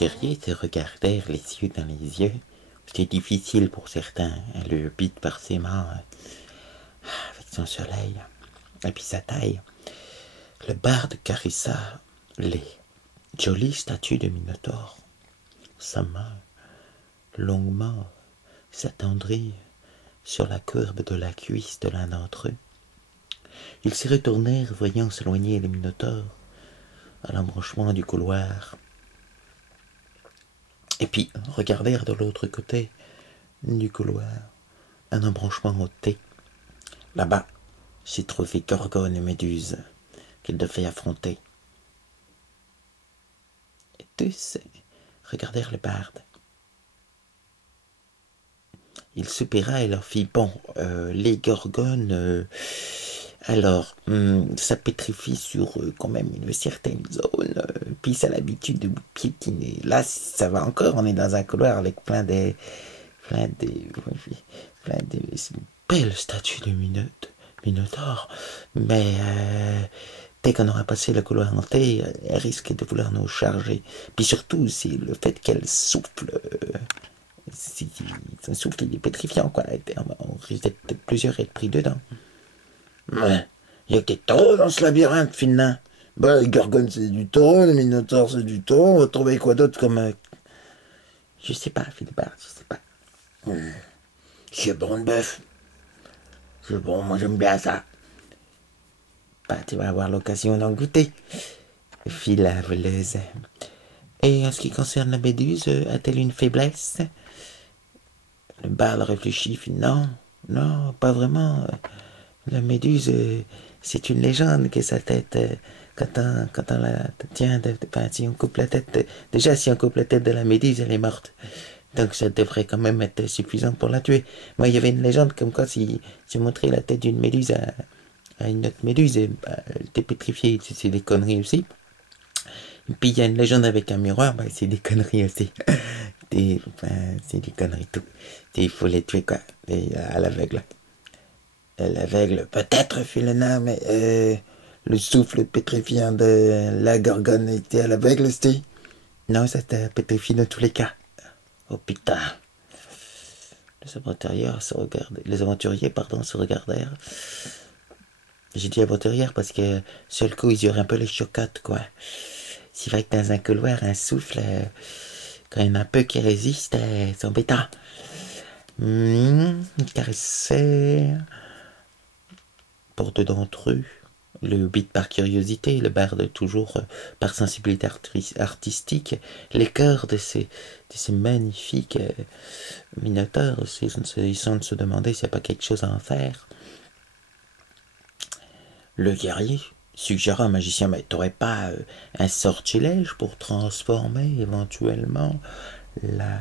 aventuriers se regardèrent les yeux dans les yeux. C'était difficile pour certains, le hobbit par ses mains, avec son soleil, et puis sa taille. Le barde caressa les jolies statues de Minotaure. Sa main, longuement, s'attendrit sur la courbe de la cuisse de l'un d'entre eux. Ils s'y retournèrent, voyant s'éloigner les Minotaures à l'embranchement du couloir. Et puis regardèrent de l'autre côté du couloir un embranchement ôté. Là-bas s'y trouvaient Gorgone et Méduse qu'ils devaient affronter. Et tous regardèrent le barde. Il soupira et leur fit « Bon, les Gorgones, alors, ça pétrifie sur quand même une certaine zone, puis ça a l'habitude de piétiner. Là, ça va encore, on est dans un couloir avec plein de belles statues de Minotaure, mais dès qu'on aura passé le couloir hanté, elle risque de vouloir nous charger. Puis surtout, c'est le fait qu'elle souffle. Son souffle, il est pétrifiant, quoi. On risque d'être plusieurs à être pris dedans. Ouais, il y a que des taureaux dans ce labyrinthe, Finlin. Bah, les Gorgones, c'est du taureau, les Minotaures, c'est du taureau. On va trouver quoi d'autre comme... Je sais pas, Philibert, je sais pas. C'est bon de bœuf. C'est bon, moi j'aime bien ça. Bah, tu vas avoir l'occasion d'en goûter. Fit la voleuse. Et en ce qui concerne la méduse, a-t-elle une faiblesse? Le barde réfléchit, fit non, pas vraiment. La méduse, c'est une légende que sa tête, quand on la tient, si on coupe la tête, déjà si on coupe la tête de la méduse, elle est morte. Donc ça devrait quand même être suffisant pour la tuer. Moi, il y avait une légende comme quoi si on montrait la tête d'une méduse à une autre méduse, elle était pétrifiée. C'est des conneries aussi. Et puis il y a une légende avec un miroir, c'est des conneries aussi. C'est des conneries tout. Il faut les tuer, quoi, à l'aveugle. L'aveugle, peut-être, fit le nain, mais le souffle pétrifiant de la gorgone était à l'aveugle, c'était? Non, ça t'a pétrifié dans tous les cas. Oh putain. Les aventuriers se regardèrent. J'ai dit aventurière parce que seul coup, ils eurent un peu les chocottes, quoi. C'est vrai que dans un couloir, un souffle, quand il y en a un peu qui résiste, c'est embêtant. Ils caressaient. Pour deux d'entre eux, le hobbit par curiosité, le barde toujours par sensibilité artistique, les cœurs de ces magnifiques minotaures, ils sont se demander s'il n'y a pas quelque chose à en faire. Le guerrier suggéra au magicien, mais t'aurais pas un sortilège pour transformer éventuellement la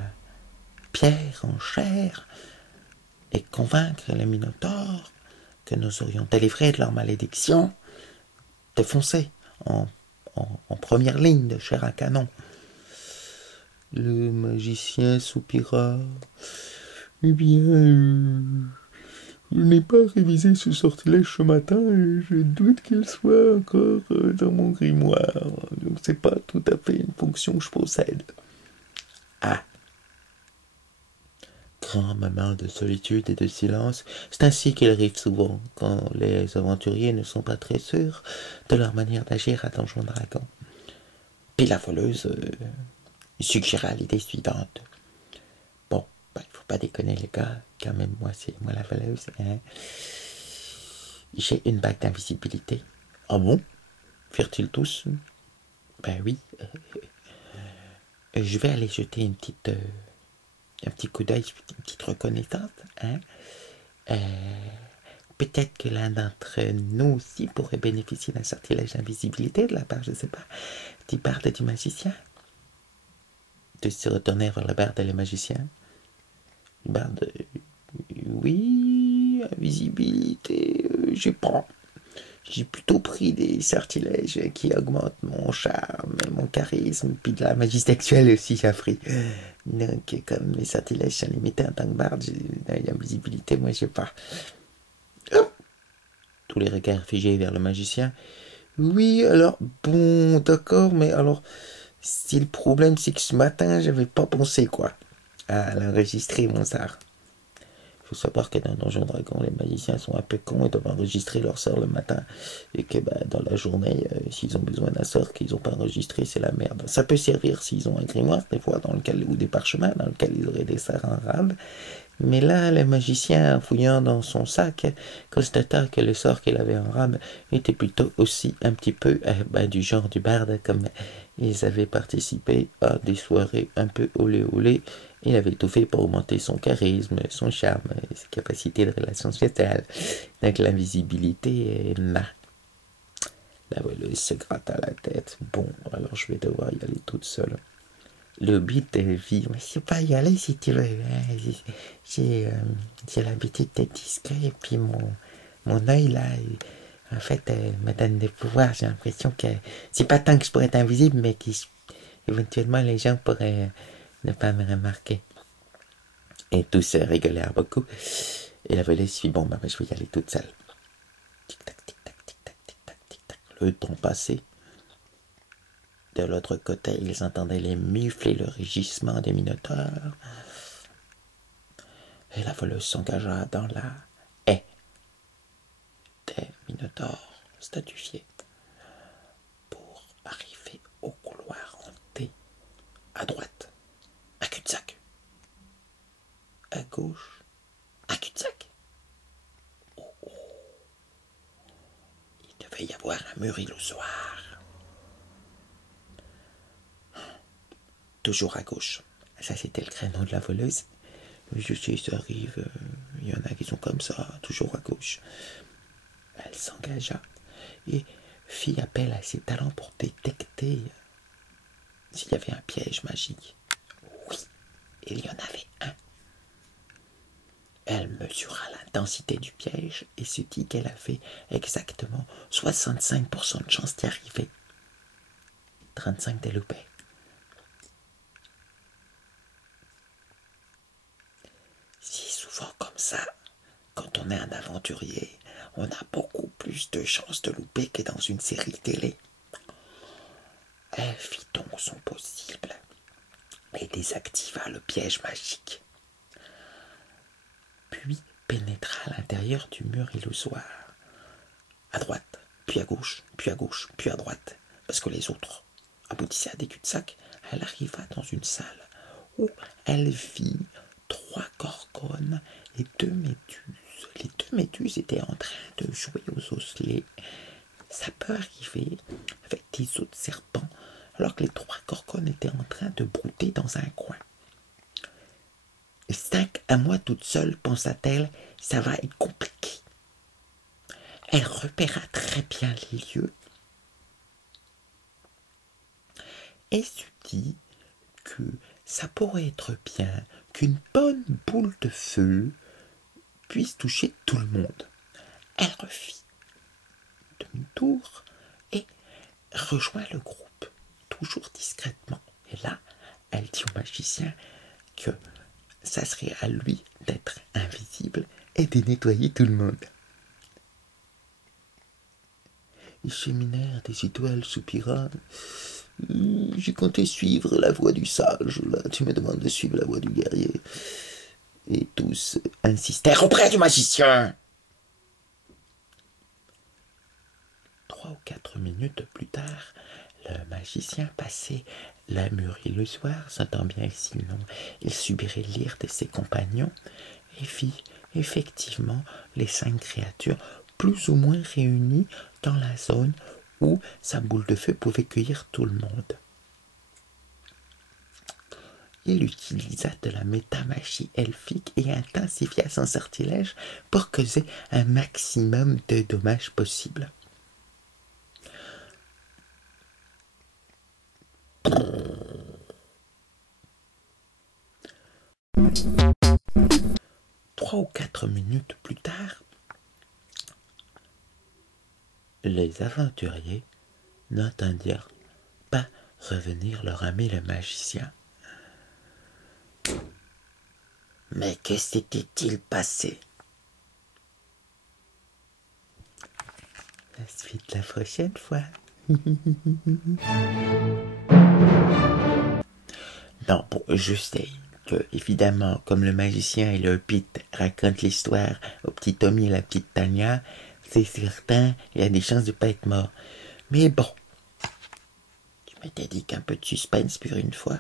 pierre en chair et convaincre les minotaures que nous aurions délivré de leur malédiction, défoncés en première ligne de chair à canon. Le magicien soupira. Eh bien, je n'ai pas révisé ce sortilège ce matin et je doute qu'il soit encore dans mon grimoire. Donc c'est pas tout à fait une fonction que je possède. Ah. Grand moment de solitude et de silence. C'est ainsi qu'il arrive souvent quand les aventuriers ne sont pas très sûrs de leur manière d'agir à Donjon Dragon. Puis la voleuse suggéra l'idée suivante. Bon, il faut pas déconner les gars, quand même c'est moi la voleuse. Hein. J'ai une bague d'invisibilité. Ah bon? Firent-ils tous? Ben oui. Je vais aller jeter un petit coup d'œil, une petite reconnaissance. Hein? Peut-être que l'un d'entre nous aussi pourrait bénéficier d'un sortilège d'invisibilité de la part, je sais pas, du barde et du magicien. Tous se retournèrent vers le barde et le magicien. Le barde, oui, invisibilité, j'ai pas. J'ai plutôt pris des sortilèges qui augmentent mon charme, mon charisme, puis de la magie sexuelle aussi, j'ai appris. Donc, comme les sortilèges sont limités en tant que barde, l'invisibilité, moi, j'ai pas. Hop. Tous les regards figés vers le magicien. Oui, alors, bon, d'accord, mais alors, Si le problème, c'est que ce matin, j'avais pas pensé, quoi, à l'enregistrer, Monsard. Il faut savoir que dans Donjon Dragon, les magiciens sont un peu cons et doivent enregistrer leur sort le matin. Et que dans la journée, s'ils ont besoin d'un sort qu'ils n'ont pas enregistré, c'est la merde. Ça peut servir s'ils ont un grimoire, des fois, ou des parchemins dans lesquels ils auraient des sorts en rame. Mais là, le magicien, en fouillant dans son sac, constata que le sort qu'il avait en rame était plutôt aussi un petit peu du genre du barde, comme ils avaient participé à des soirées un peu olé olé. Il avait tout fait pour augmenter son charisme, son charme, ses capacités de relations sociales. Donc l'invisibilité est là. La voleuse se gratte à la tête. Bon, alors je vais devoir y aller toute seule. Le but de vie, mais je sais pas y aller si tu veux. J'ai l'habitude d'être discret et puis mon œil là, en fait, me donne des pouvoirs. J'ai l'impression que c'est pas tant que je pourrais être invisible, mais qu'éventuellement les gens pourraient ne pas me remarquer. Et tous rigolèrent beaucoup. Et la voleuse fit bon, je vais y aller toute seule. Tic-tac, tic-tac, tic-tac, tic-tac, tic-tac. Le temps passé. De l'autre côté, ils entendaient les mufles et le rugissement des minotaures. Et la voleuse s'engagea dans la haie des minotaures statufiés pour arriver au couloir hanté. À droite, un cul-de-sac. À gauche, un cul-de-sac. Oh, oh. Il devait y avoir un mur illusoire. Toujours à gauche. Ça, c'était le créneau de la voleuse. Je sais, ça arrive. Il y en a qui sont comme ça, toujours à gauche. Elle s'engagea et fit appel à ses talents pour détecter s'il y avait un piège magique. Oui, il y en avait un. Elle mesura l'intensité du piège et se dit qu'elle avait exactement 65% de chance d'y arriver. 35 de loupé. Si souvent comme ça, quand on est un aventurier, on a beaucoup plus de chances de louper que dans une série télé. Elle fit donc son possible et désactiva le piège magique. Puis pénétra à l'intérieur du mur illusoire. À droite, puis à gauche, puis à gauche, puis à droite, parce que les autres aboutissaient à des cul-de-sac. Elle arriva dans une salle où elle vit 3 gorgones et 2 méduses. Les 2 méduses étaient en train de jouer aux osselets. Ça peut arriver avec des autres serpents, alors que les 3 gorgones étaient en train de brouter dans un coin. 5 à moi toute seule, pensa-t-elle, ça va être compliqué. Elle repéra très bien les lieux et se dit que ça pourrait être bien qu'une bonne boule de feu puisse toucher tout le monde. Elle refit demi-tour et rejoint le groupe, toujours discrètement. Et là, elle dit au magicien que ça serait à lui d'être invisible et de nettoyer tout le monde. Les séminaires des étoiles soupira. J'ai compté suivre la voie du sage. Là, tu me demandes de suivre la voie du guerrier. Et tous insistèrent auprès du magicien. 3 ou 4 minutes plus tard, le magicien passait la mûrie le soir, s'entend bien, sinon il subirait l'ire de ses compagnons, et vit effectivement les 5 créatures plus ou moins réunies dans la zone où sa boule de feu pouvait cueillir tout le monde. Il utilisa de la métamagie elfique et intensifia son sortilège pour causer un maximum de dommages possibles. Trois ou 4 minutes plus tard, les aventuriers n'entendirent pas revenir leur ami le magicien. Mais que s'était-il passé? La suite la prochaine fois. Non, bon, je sais que, évidemment, comme le magicien et le Pete racontent l'histoire au petit Tommy et la petite Tania, c'est certain, il y a des chances de pas être mort. Mais bon, je m'étais dit qu'un peu de suspense pour une fois.